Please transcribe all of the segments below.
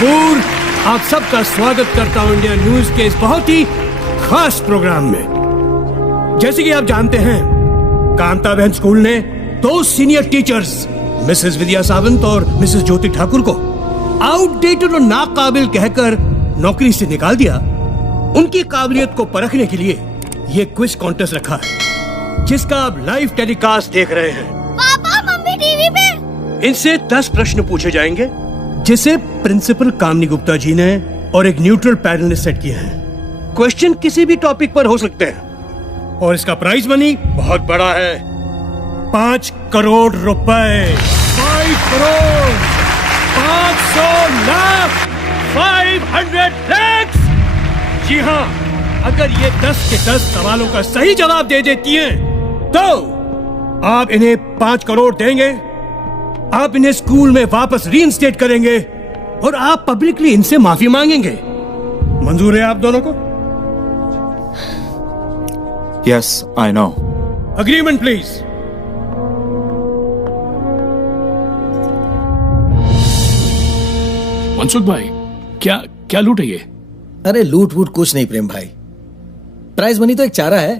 कपूर आप सबका स्वागत करता हूं इंडिया न्यूज के इस बहुत ही खास प्रोग्राम में। जैसे कि आप जानते हैं, कांता बहन स्कूल ने 2 सीनियर टीचर्स मिसेस विद्या सावंत और मिसेस ज्योति ठाकुर को आउटडेटेड और नाकाबिल कहकर नौकरी से निकाल दिया। उनकी काबिलियत को परखने के लिए ये क्विज कॉन्टेस्ट रखा है, जिसका आप लाइव टेलीकास्ट देख रहे हैं। पापा, मम्मी टीवी पे। इनसे 10 प्रश्न पूछे जाएंगे, जिसे प्रिंसिपल कामनी गुप्ता जी ने और एक न्यूट्रल पैनल ने सेट किए हैं। क्वेश्चन किसी भी टॉपिक पर हो सकते हैं और इसका प्राइज मनी बहुत बड़ा है, 5 करोड़ रुपए। 5 करोड़, 500 लाख, 500 लाख। जी हाँ, अगर ये 10 के 10 सवालों का सही जवाब दे देती हैं, तो आप इन्हें 5 करोड़ देंगे, आप इन्हें स्कूल में वापस रीइंस्टेट करेंगे और आप पब्लिकली इनसे माफी मांगेंगे। मंजूर है आप दोनों को? Yes, I know. Agreement, please. Mansukh भाई, क्या लूट है ये? अरे लूट वूट कुछ नहीं प्रेम भाई, प्राइज मनी तो एक चारा है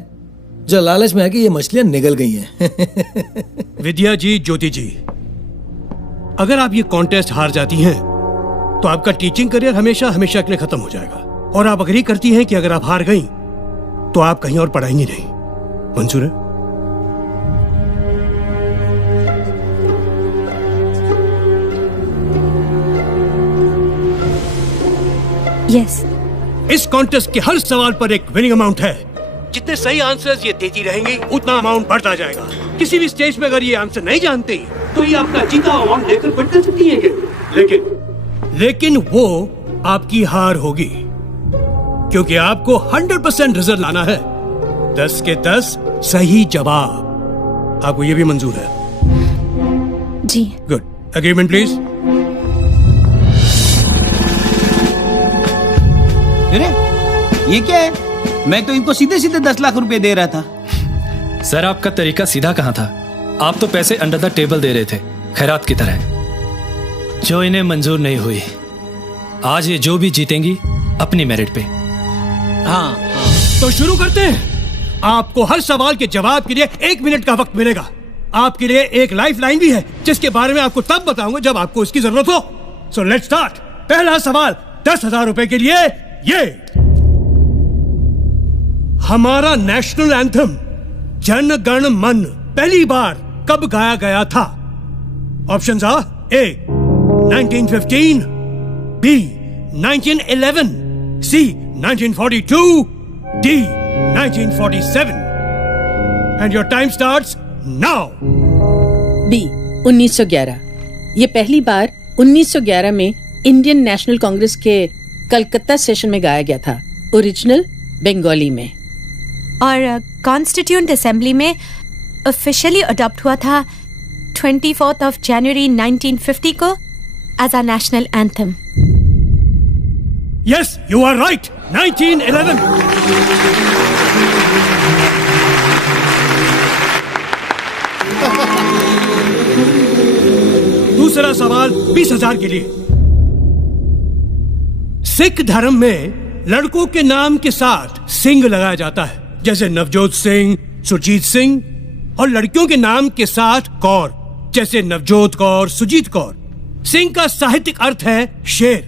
जो लालच में है कि ये मछलियां निगल गई हैं। विद्या जी, ज्योति जी, अगर आप ये कॉन्टेस्ट हार जाती हैं, तो आपका टीचिंग करियर हमेशा हमेशा के लिए खत्म हो जाएगा। और आप अग्री करती हैं कि अगर आप हार गई, तो आप कहीं और पढ़ाएंगी नहीं। मंजूर है? यस। इस कॉन्टेस्ट के हर सवाल पर एक विनिंग अमाउंट है। जितने सही आंसर्स ये देती रहेंगी, उतना अमाउंट बढ़ता जाएगा। किसी भी स्टेज पे अगर ये आंसर नहीं जानती, तो ये अपना जीता अमाउंट लेकर फिट कर सकती है। लेकिन वो आपकी हार होगी, क्योंकि आपको 100% रिजल्ट लाना है। 10 के 10 सही जवाब। आपको ये भी मंजूर है? जी। गुड। Agreement please. अरे ये क्या है? मैं तो इनको सीधे सीधे 10 लाख रुपए दे रहा था। सर, आपका तरीका सीधा कहाँ था? आप तो पैसे अंडर द टेबल दे रहे थे, खैरात की तरह, जो इन्हें मंजूर नहीं हुई। आज ये जो भी जीतेंगी अपनी मेरिट पे। हाँ। तो शुरू करते हैं। आपको हर सवाल के जवाब के लिए 1 मिनट का वक्त मिलेगा। आपके लिए एक लाइफ लाइन भी है, जिसके बारे में आपको तब बताऊंगा जब आपको इसकी जरूरत हो। So let's start. पहला सवाल 10,000 रुपए के लिए। ये हमारा नेशनल एंथम जन गण मन पहली बार कब गाया गया था? Options are: A 1915, B 1911, C 1942, D 1947। And your time starts now. B 1911। ये पहली बार 1911 में इंडियन नेशनल कांग्रेस के कलकत्ता सेशन में गाया गया था, ओरिजिनल बंगाली में। और कॉन्स्टिट्यूएंट असेंबली में ऑफिशियली अडॉप्ट हुआ था 24 जनवरी 1950 को as a national anthem. Yes, you are right. 1911। दूसरा सवाल 20,000 के लिए। सिख धर्म में लड़कों के नाम के साथ सिंह लगाया जाता है, जैसे नवजोत सिंह, सुरजीत सिंह, और लड़कियों के नाम के साथ कौर, जैसे नवजोत कौर, सुजीत कौर। सिंह का साहित्यिक अर्थ है शेर।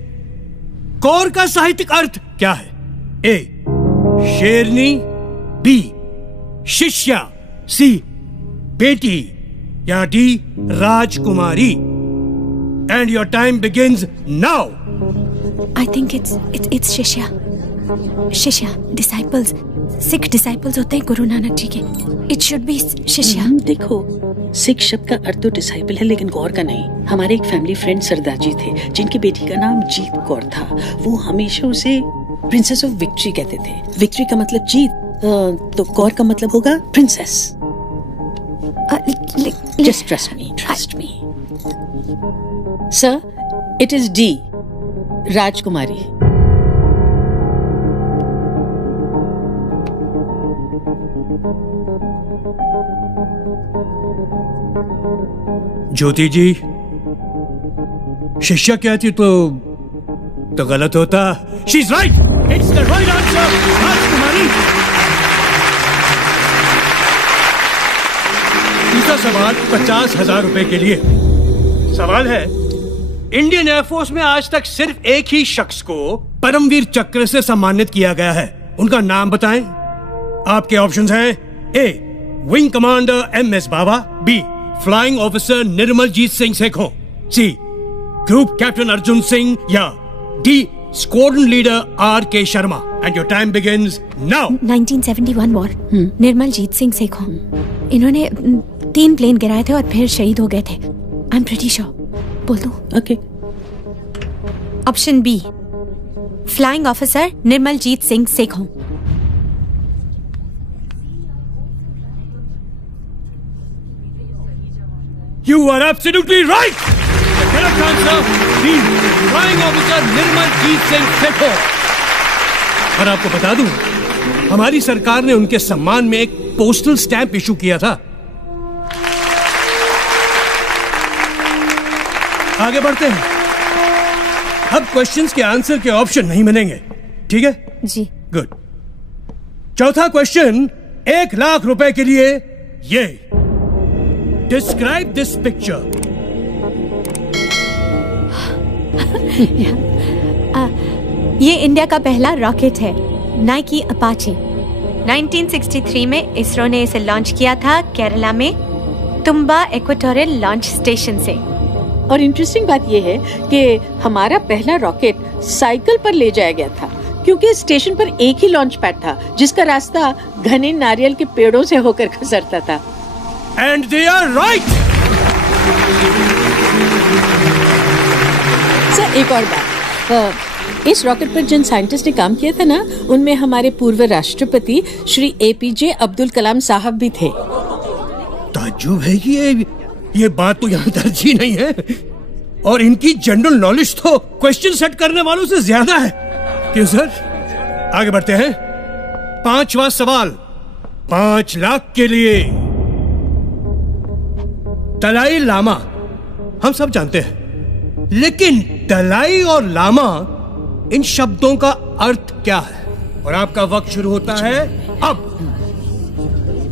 कौर का साहित्यिक अर्थ क्या है? ए शेरनी, बी शिष्या, सी बेटी, या D Rajkumari. And your time begins now. I think it's शिष्या। शिष्या डिसाइपल्स, सिख डिसाइपल्स होते हैं गुरु नानक जी के। इट शुड बी शिष्या। देखो, सिख शब्द का अर्थ तो डिसाइपल है, लेकिन कौर का नहीं। हमारे एक फैमिली फ्रेंड सरदार जी थे, जिनकी बेटी का नाम जीत कौर था। वो हमेशा उसे प्रिंसेस ऑफ विक्ट्री कहते थे। विक्ट्री का मतलब जीत, तो कौर का मतलब होगा princess. Just trust me sir, it is D राजकुमारी। ज्योति जी, शिष्या कहती तो तो गलत होता। She is right, it's the right answer. राजकुमारी। दूसरा सवाल 50,000 रुपए के लिए। सवाल है, इंडियन एयरफोर्स में आज तक सिर्फ एक ही शख्स को परमवीर चक्र से सम्मानित किया गया है, उनका नाम बताएं। आपके ऑप्शंस हैं A wing commander MS Bawa, B flying officer Nirmaljit Singh Sekhon, C group captain Arjun Singh, या D squadron leader R K Sharma. And your time begins now. 1971 war, Nirmaljit Singh Sekhon. इन्होंने 3 प्लेन गिराए थे और फिर शहीद हो गए थे। I am pretty sure. बोल दो। Okay. Option B flying officer Nirmaljit Singh Sekhon. You are absolutely right. The correct answer is Flying Officer Nirmaljit Singh Sekhon. और आपको बता दूं, हमारी सरकार ने उनके सम्मान में एक पोस्टल स्टैंप इशू किया था। आगे बढ़ते हैं। अब क्वेश्चंस के आंसर के ऑप्शन नहीं मिलेंगे, ठीक है? जी। गुड। चौथा क्वेश्चन 1 लाख रुपए के लिए ये। Describe this picture. ये इंडिया का पहला रॉकेट है, नाइकी अपाचे। 1963 में इसरो ने इसे लॉन्च किया था केरला में तुम्बा इक्वेटोरियल लॉन्च स्टेशन से। और इंटरेस्टिंग बात यह है कि हमारा पहला रॉकेट साइकिल पर ले जाया गया था, क्योंकि स्टेशन पर एक ही लॉन्च पैड था जिसका रास्ता घने नारियल के पेड़ों से होकर गुजरता था। And they are right. Sir, एक और बात, इस रॉकेट पर जिन साइंटिस्ट ने काम किया था ना, उनमें हमारे पूर्व राष्ट्रपति श्री एपीजे अब्दुल कलाम साहब भी थे। ताज्जुब है कि ये बात तो यहाँ दर्ज ही नहीं है, और इनकी जनरल नॉलेज तो क्वेश्चन सेट करने वालों से ज्यादा है। क्यों सर? आगे बढ़ते हैं। 5वां सवाल 5 लाख के लिए। दलाई लामा हम सब जानते हैं, लेकिन दलाई और लामा इन शब्दों का अर्थ क्या है? और आपका वक्त शुरू होता है अब।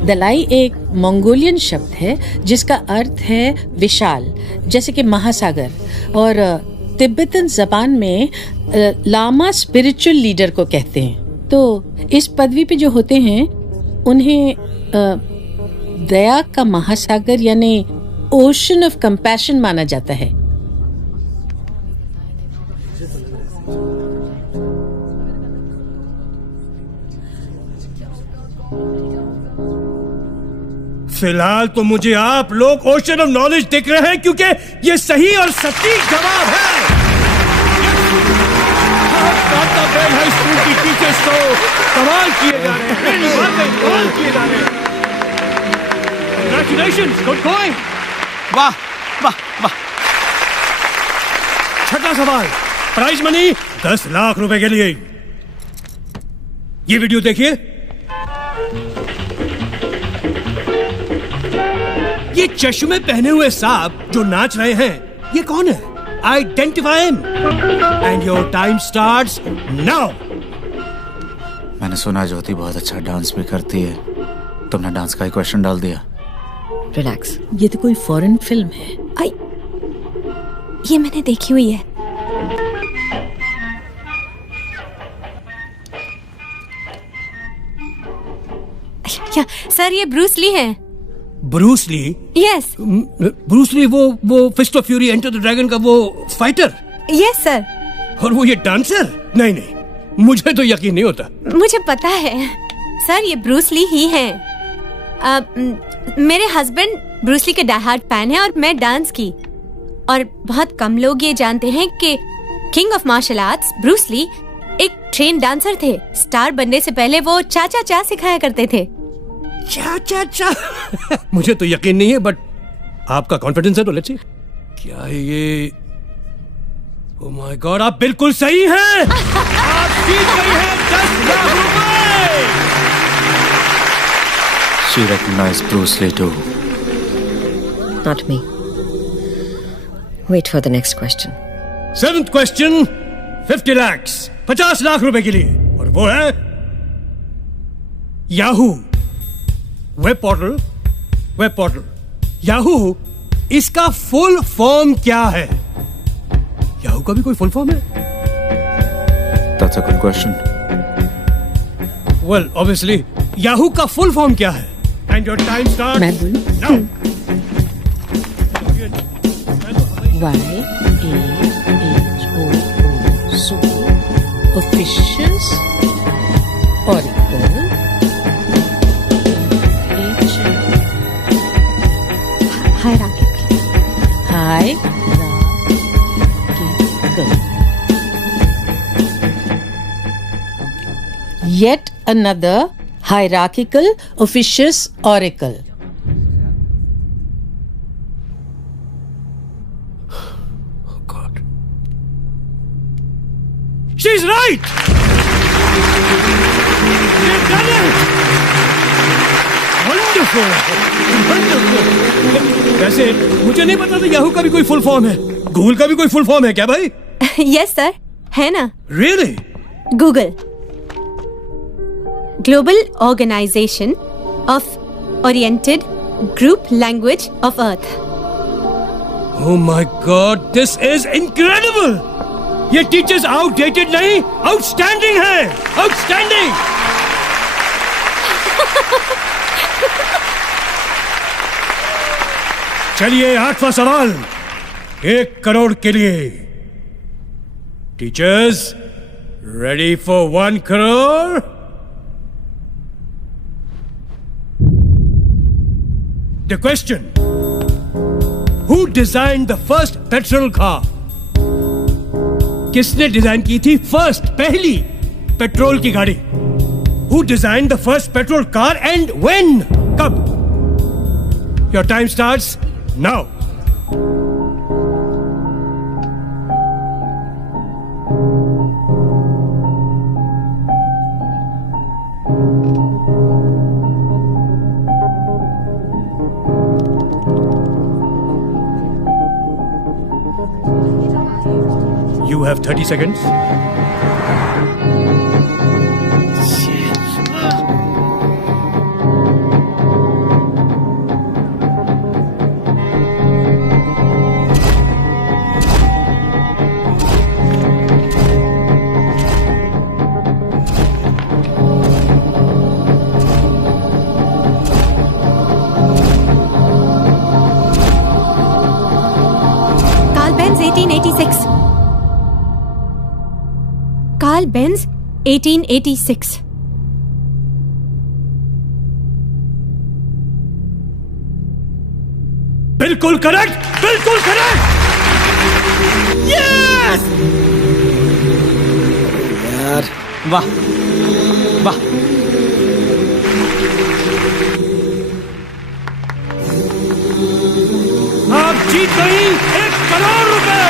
दलाई एक मंगोलियन शब्द है जिसका अर्थ है विशाल, जैसे कि महासागर, और तिब्बतन जबान में लामा स्पिरिचुअल लीडर को कहते हैं। तो इस पदवी पे जो होते हैं उन्हें दया का महासागर यानी ओशन ऑफ कंपैशन माना जाता है। फिलहाल तो मुझे आप लोग ओशन ऑफ नॉलेज दिख रहे हैं, क्योंकि ये सही और सटीक जवाब है। हाई स्कूल की टीचर्स तो कमाल किए जा रहे हैं, कमाल किए जा रहे हैं। Congratulations, good going. वाह वाह वाह। छठा सवाल, प्राइज मनी 10 लाख रुपए के लिए। ये वीडियो देखिए। ये चश्मे पहने हुए साहब जो नाच रहे हैं, ये कौन है? Identify him and your time starts now. मैंने सुना ज्योति बहुत अच्छा डांस भी करती है। तुमने डांस का ही क्वेश्चन डाल दिया। रिलैक्स। ये तो कोई फॉरेन फिल्म है। आई, ये मैंने देखी हुई है। क्या सर, ये ब्रूस ली है? Bruce Lee? Yes. Bruce Lee वो fist of fury enter the dragon का वो फाइटर? Yes sir. और वो ये डांसर? नहीं नहीं, मुझे तो यकीन नहीं होता। मुझे पता है सर, ये ब्रूस ली ही है। मेरे हस्बैंड ब्रूस ली के डाई हार्ड फैन है और मैं डांस की। और बहुत कम लोग ये जानते हैं कि king of martial arts Bruce Lee एक ट्रेन डांसर थे। स्टार बनने से पहले वो चाचा चा सिखाया करते थे। चा मुझे तो यकीन नहीं है, बट आपका कॉन्फिडेंस है तो लेट्स सी। क्या है ये? ओह माय गॉड, आप बिल्कुल सही हैं। आप जीत गई हैं 10 लाख रुपए। She recognized Bruce Lee too. Not me. Wait for the next question. 7th question 50 lakh, 50 lakh रुपए के लिए, और वो है याहू वेब पोर्टल। याहू, इसका फुल फॉर्म क्या है? याहू का भी कोई फुल फॉर्म है? That's a good question. Well, obviously, Yahoo का फुल फॉर्म क्या है? And your time starts मैं बोलूं? now. YAHOO, so officious, Oracle, hierarchical. Yet another hierarchical, officious oracle. Oh God. She's right! She's done it! Wonderful! Wonderful! वैसे मुझे नहीं पता था याहू का भी कोई फुल फॉर्म है। गूगल का भी कोई फुल फॉर्म है क्या भाई? यस सर, है ना। Really? Google, global organization of oriented group language of earth. Oh my God, this is incredible! ये टीचर्स आउटडेटेड नहीं, आउटस्टैंडिंग है, आउटस्टैंडिंग। चलिए 8वां सवाल, 1 करोड़ के लिए। Teachers ready for 1 crore? The question: Who designed the first petrol car? किसने design की थी पहली पेट्रोल की गाड़ी? Who designed the first petrol car and when? कब? Your time starts now. You have 30 seconds. Carl Benz 1886. Carl Benz 1886. बिल्कुल correct, बिल्कुल correct. Yes! यार वाह वाह। आप जीत गई 1 करोड़ रुपए।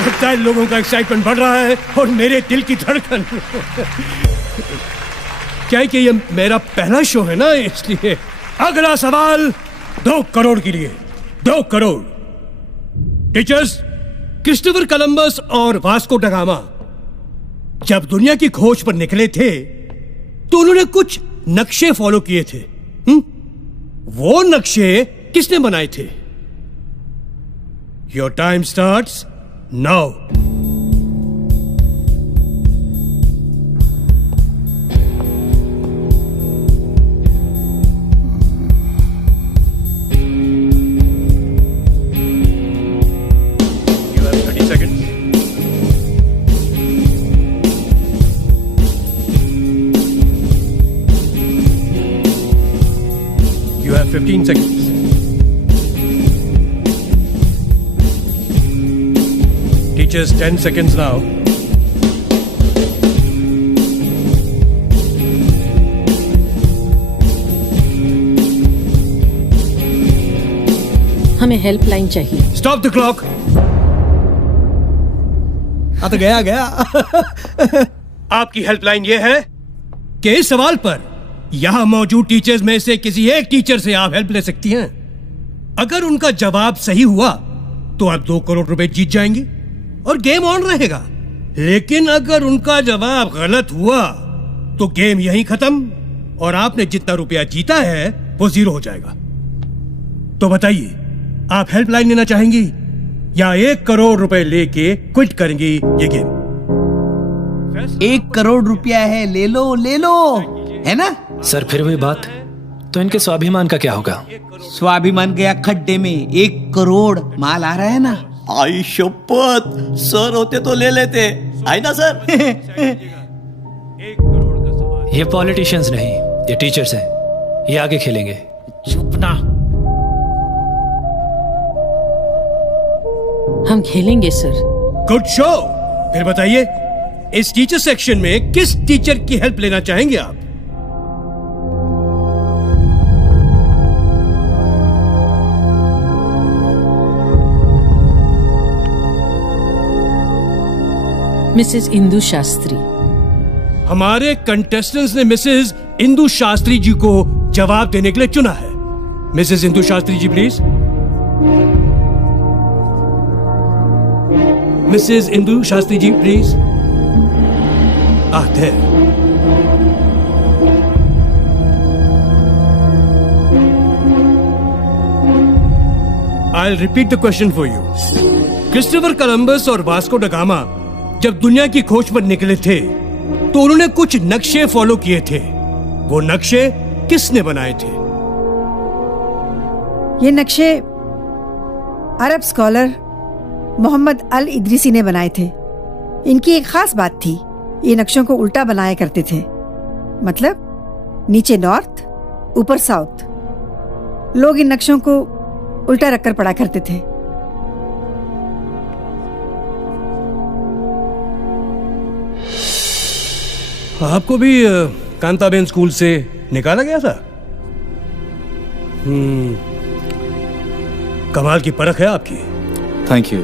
लगता है लोगों का एक्साइटमेंट बढ़ रहा है और मेरे दिल की धड़कन। क्या है कि ये मेरा पहला शो है ना, इसलिए। अगला सवाल 2 करोड़ के लिए। 2 करोड़। टीचर्स, क्रिस्टोफर कोलंबस और वास्को ड गामा जब दुनिया की खोज पर निकले थे तो उन्होंने कुछ नक्शे फॉलो किए थे। वो नक्शे किसने बनाए थे? Your time starts now. You have 30 seconds. You have 15 seconds. Teachers, 10 seconds now. हमें हेल्पलाइन चाहिए। Stop the clock. तो गया आपकी हेल्पलाइन ये है कि इस सवाल पर यहां मौजूद टीचर्स में से किसी एक टीचर से आप हेल्प ले सकती हैं। अगर उनका जवाब सही हुआ तो आप 2 करोड़ रुपए जीत जाएंगे और गेम ऑन रहेगा। लेकिन अगर उनका जवाब गलत हुआ तो गेम यहीं खत्म और आपने जितना रुपया जीता है वो 0 हो जाएगा। तो बताइए, आप हेल्पलाइन लेना चाहेंगी या 1 करोड़ रुपए लेके क्विट करेंगी ये गेम? 1 करोड़ रुपया है, ले लो, है ना? सर फिर वही बात, तो इनके स्वाभिमान का क्या होगा? स्वाभिमान गया खड्डे में, 1 करोड़ माल आ रहा है ना। आई शपथ, सर होते तो ले लेते, आई ना सर? ये पॉलिटिशियंस नहीं, ये टीचर्स हैं, ये आगे खेलेंगे। चुप ना। हम खेलेंगे सर। Good show. फिर बताइए, इस टीचर सेक्शन में किस टीचर की हेल्प लेना चाहेंगे आप? मिसेस इंदु शास्त्री। हमारे कंटेस्टेंट्स ने मिसेस इंदु शास्त्री जी को जवाब देने के लिए चुना है। Mrs Indu Shastri ji please. Mrs Indu Shastri ji please. आते I'll repeat the question for you. Christopher Columbus और वास्को ड गामा जब दुनिया की खोज पर निकले थे तो उन्होंने कुछ नक्शे फॉलो किए थे। वो नक्शे किसने बनाए थे? ये नक्शे अरब स्कॉलर मोहम्मद अल इदरीसी ने बनाए थे। इनकी एक खास बात थी, ये नक्शों को उल्टा बनाया करते थे। मतलब नीचे नॉर्थ, ऊपर साउथ। लोग इन नक्शों को उल्टा रखकर पढ़ा करते थे। आपको भी कांताबेन स्कूल से निकाला गया था? कमाल की परख है आपकी। Thank you.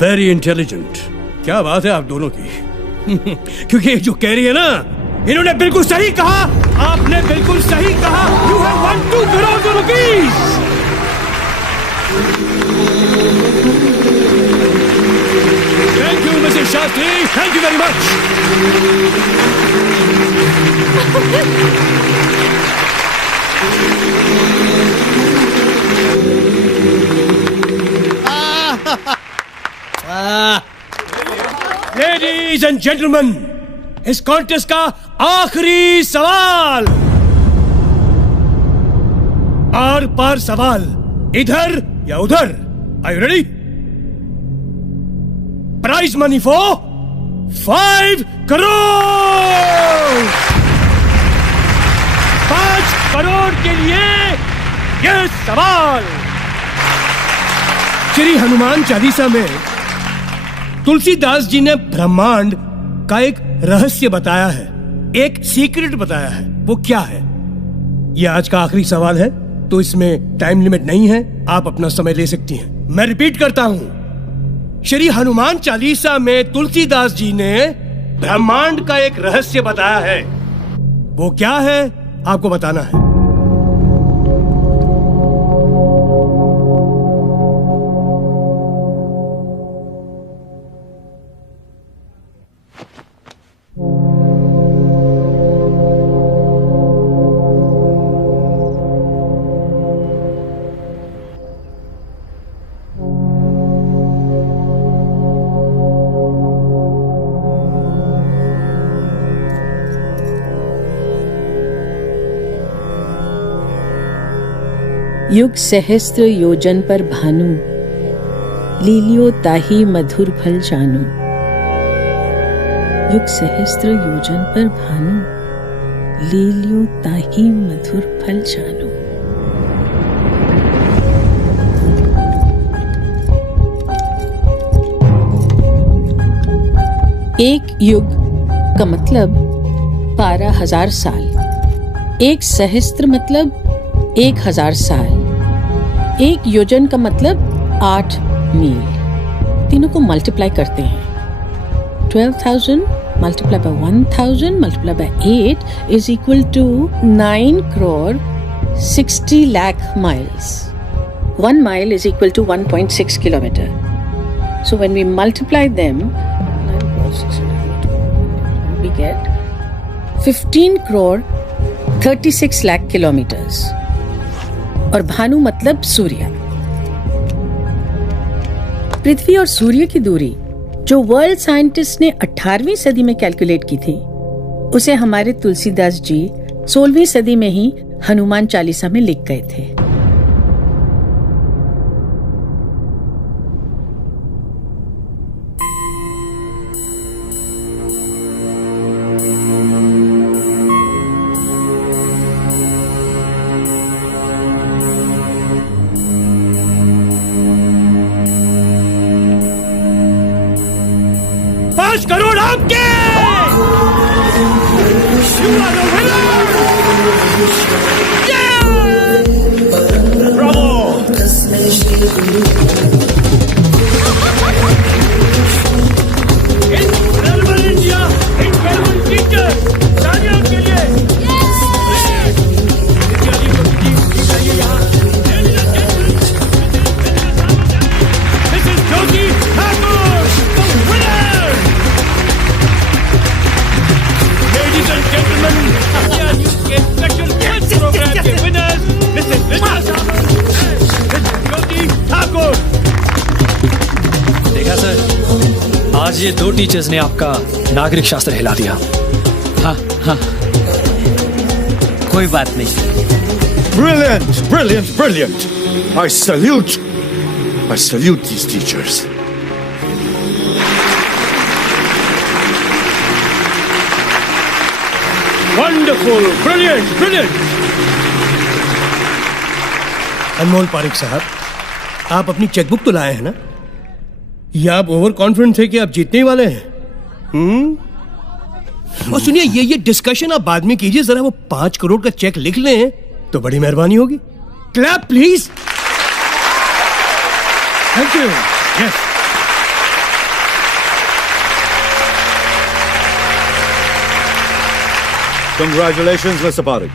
Very intelligent. क्या बात है आप दोनों की। क्योंकि जो कह रही है ना, इन्होंने बिल्कुल सही कहा। आपने बिल्कुल सही कहा। You have won 2 crore rupees. Thank you Mrs Shastri, thank you very much. Ladies and gentleman, इस कॉन्टेस्ट का आखिरी सवाल। आर पार सवाल, इधर या उधर। Are you ready? Prize money for 5 crore. 5 crore के लिए यह सवाल। श्री हनुमान चालीसा में तुलसीदास जी ने ब्रह्मांड का एक रहस्य बताया है, एक सीक्रेट बताया है। वो क्या है? यह आज का आखिरी सवाल है, तो इसमें टाइम लिमिट नहीं है, आप अपना समय ले सकती हैं। मैं रिपीट करता हूं, श्री हनुमान चालीसा में तुलसीदास जी ने ब्रह्मांड का एक रहस्य बताया है। वो क्या है आपको बताना है। युग सहस्त्र योजन पर भानु, लीलियो ताही मधुर फल जानू। युग सहस्त्र योजन पर भानु, लीलियो ताही मधुर फल जानू। एक युग का मतलब 12,000 साल। एक सहस्त्र मतलब 1,000 साल। एक योजन का मतलब 8 मील। तीनों को मल्टीप्लाई करते हैं। 12,000 multiply by 1,000 multiply by 8 is equal to 9 crore 60 lakh miles. 1 mile is equal to 1.6 kilometer. So when we multiply them, we get 15 crore 36 lakh kilometers. और भानु मतलब सूर्य। पृथ्वी और सूर्य की दूरी जो वर्ल्ड साइंटिस्ट ने 18वीं सदी में कैलकुलेट की थी, उसे हमारे तुलसीदास जी 16वीं सदी में ही हनुमान चालीसा में लिख गए थे। करोड़ आपके। You are the winner! Yeah! Bravo! Incredible India! Incredible teacher! तालियां के लिए! This is Jyoti Thakur, the winner! Ladies and gentlemen, India News के special quiz program के winners, Mrs. Vidya Sagar and Mrs. Jyoti Thakur. देखा sir, आज ये 2 teachers ने आपका नागरिक शास्त्र हिला दिया। हाँ हाँ, कोई बात नहीं। Brilliant, brilliant, brilliant. I salute these teachers. Wonderful, brilliant, brilliant. अनमोल पारिक साहब, आप अपनी चेकबुक तो लाए हैं ना? या आप ओवर कॉन्फिडेंट थे कि आप जीतने ही वाले हैं? और सुनिए, ये डिस्कशन आप बाद में कीजिए, जरा वो 5 करोड़ का चेक लिख लें तो बड़ी मेहरबानी होगी। Clap please. Thank you. Yes. Congratulations, Mr. Parik.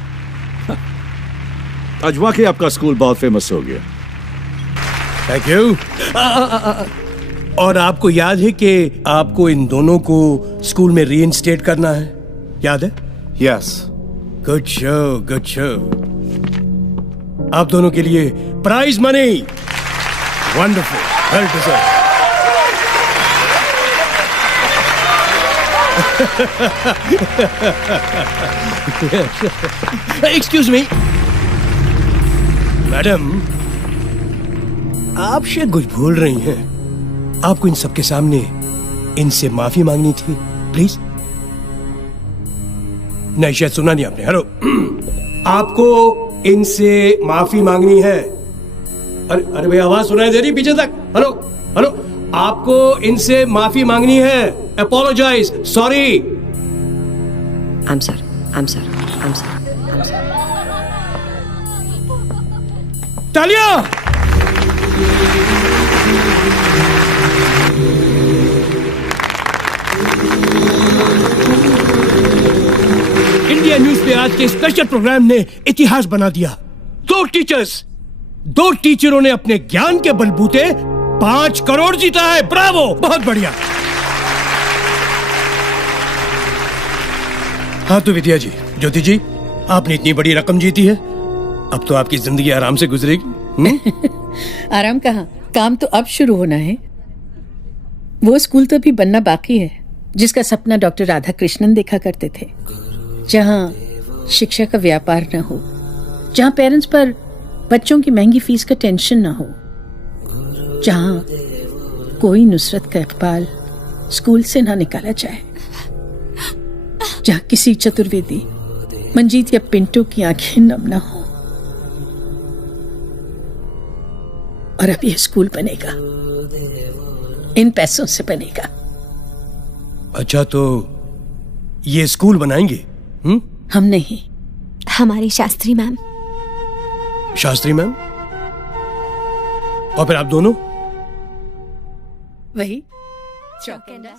आज वाकई आपका स्कूल बहुत फेमस हो गया। Thank you. और आपको याद है कि आपको इन दोनों को स्कूल में रीइंस्टेट करना है, याद है? Yes. Good show, good show. आप दोनों के लिए prize money. Wonderful, well deserve. Excuse me madam, आप शायद कुछ भूल रही हैं। आपको इन सबके सामने इनसे माफी मांगनी थी, प्लीज। नहीं, शायद सुना नहीं आपने। हेलो, आपको इनसे माफी मांगनी है। अरे भाई, आवाज सुनाई दे रही पीछे तक? हेलो हेलो, आपको इनसे माफी मांगनी है। Apologise, sorry. I'm sorry. I'm sorry. I'm sorry. I'm sorry. तालियां। इंडिया न्यूज पे आज के स्पेशल प्रोग्राम ने इतिहास बना दिया। 2 टीचरों ने अपने ज्ञान के बलबूते 5 करोड़ जीता है। ब्रावो, बहुत बढ़िया। हाँ तो विद्या जी, ज्योति जी, आपने इतनी बड़ी रकम जीती है, अब तो आपकी जिंदगी आराम से गुजरेगी। आराम कहाँ, काम तो अब शुरू होना है। वो स्कूल तो अभी बनना बाकी है जिसका सपना डॉक्टर राधा कृष्णन देखा करते थे, जहाँ शिक्षा का व्यापार न हो, जहाँ पेरेंट्स पर बच्चों की महंगी फीस का टेंशन न हो, जहाँ कोई नुसरत का इकबाल स्कूल से ना निकाला जाए, जहाँ किसी चतुर्वेदी, मंजीत या पिंटो की आंखें नम ना हो। और अब यह स्कूल बनेगा, इन पैसों से बनेगा। अच्छा, तो ये स्कूल बनाएंगे? हम नहीं, हमारी शास्त्री मैम। शास्त्री मैम? और फिर आप दोनों? वही चौकन्ना।